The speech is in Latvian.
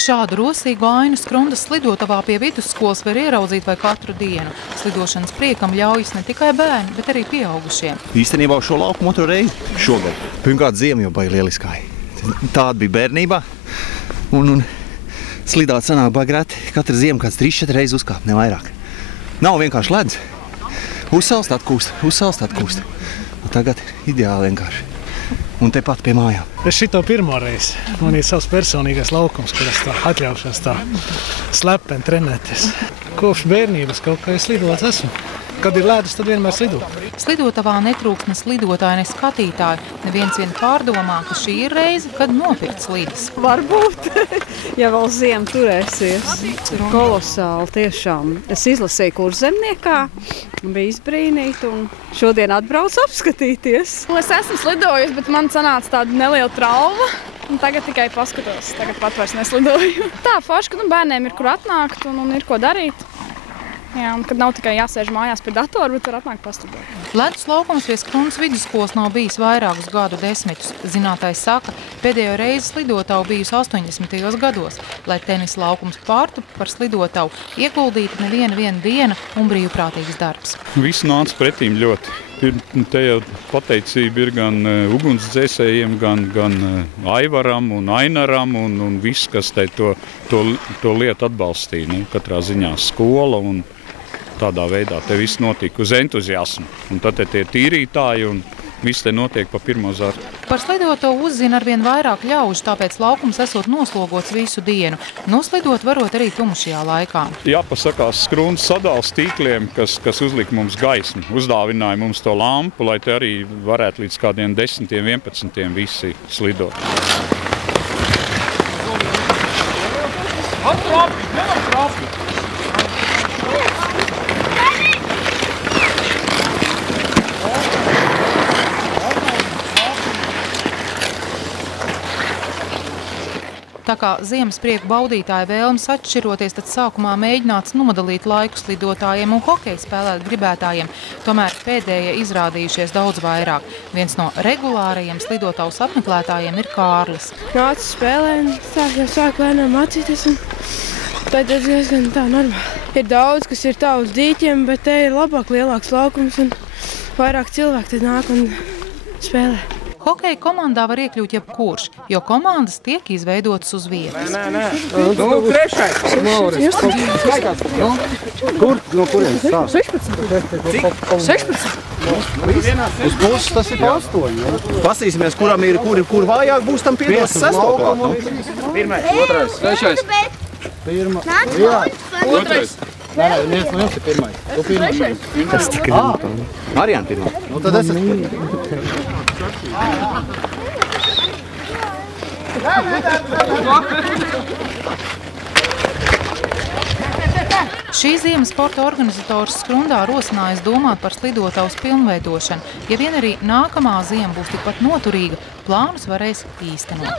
Šādu rosīgu ainu Skrundas slidotavā pie vidusskolas var ieraudzīt vai katru dienu. Slidošanas priekam ļaujas ne tikai bērni, bet arī pieaugušie. Īstenībā uz šo laukumu otro reizi šogad. Pirmkārt ziema jau baigi lieliskāji. Tāda bija bērnībā. Un slidāt sanāk baigi reti. Katru ziemu kāds 3-4 reizes uzkāp, ne vairāk. Nav vienkārši ledus. Uzsalst atkūst. Un tagad ideāli vienkārši. Un tepat pie mājām. Es šito pirmo reizi. Man ir savs personīgais laukums, kur es tā atļaušos tā slepeni trenēties. Kopš bērnības kaut kā es slidots esmu. Kad ir ledus, tad vienmēr slido. Slidotavā netrūkst ne slidotāji, ne skatītāji. Neviens vien pārdomā, ka šī ir reize, kad nopirkt slides. Varbūt, ja vēl ziema turēsies. Kolosāli tiešām. Es izlasīju Kurzemniekā, bija izbrīnīta un šodien atbraucu apskatīties. Es esmu slidojusi, bet man sanāca tāda neliela trauma. Un tagad tikai paskatos, tagad pat vairs neslidoju. Tā forši, ka bērniem ir kur atnākt un ir ko darīt. Jā, un kad nav tikai jāsēž mājās pie datora, bet var atnākt paslidot. Ledus laukums pie Skrundas vidusskolas nav bijis vairākus gadu desmitus. Zinātājs saka, pēdējo reizi slidotavu bijusi 80. gados. Lai tenisa laukums pārtu par slidotavu, ieguldīta neviena diena un brīvprātīgs darbs. Visi nāca pretīm ļoti. Te jau pateicība ir gan ugunsdzēsējiem, gan Aivaram un Ainaram un viss, kas te to lietu atbalstīja. Katrā ziņā skola un tādā veidā te viss notika uz entuziasmu. Un tad te tie tīrītāji un viss te notiek pa pirmo zartu. Par slidotavu uzzina arvien vairāk ļaužu, tāpēc laukums esot noslogots visu dienu. Noslidot varot arī tumšajā laikā. Jāpasakās Skrundas sadales tīkliem, kas uzlika mums gaismu, uzdāvināja mums to lampu, lai te arī varētu līdz kādiem 10, 11 visi slidot. Tā kā ziemas prieku baudītāja vēlmes atšķiroties, tad sākumā mēģināts nodalīt laiku slidotājiem un hokeju spēlēt gribētājiem. Tomēr pēdējie izrādījušies daudz vairāk. Viens no regulārajiem slidotavas apmeklētājiem ir Kārlis. Nācu spēlēm, jau sāku lēnām mācīties un tad ir diezgan tā normāli. Ir daudz, kas ir tā uz dīķiem, bet te ir labāk, lielāks laukums un vairāk cilvēki te nāk un spēlē. Hokeja komandā var iekļūt jebkurš, jo komandas tiek izveidotas uz vietas. Trešais! No kurienes tā? 16. Cik? 16. Uz puses tas ir 8. Pasīsimies, kur vājāk būs, tam piedos 6. klāt. Pirmais, otrais, trešais. Otrais. Nē, viens no jums ir pirmais. Tu pirmais. Tas tikai Marijāna pirmā. Nu tad es esmu pirmais. Šī ziemas sporta organizators Skrundā rosinājis domāt par slidotavas pilnveidošanu. Ja vien arī nākamā ziema būs tikpat noturīga, plānus varēs īstenot.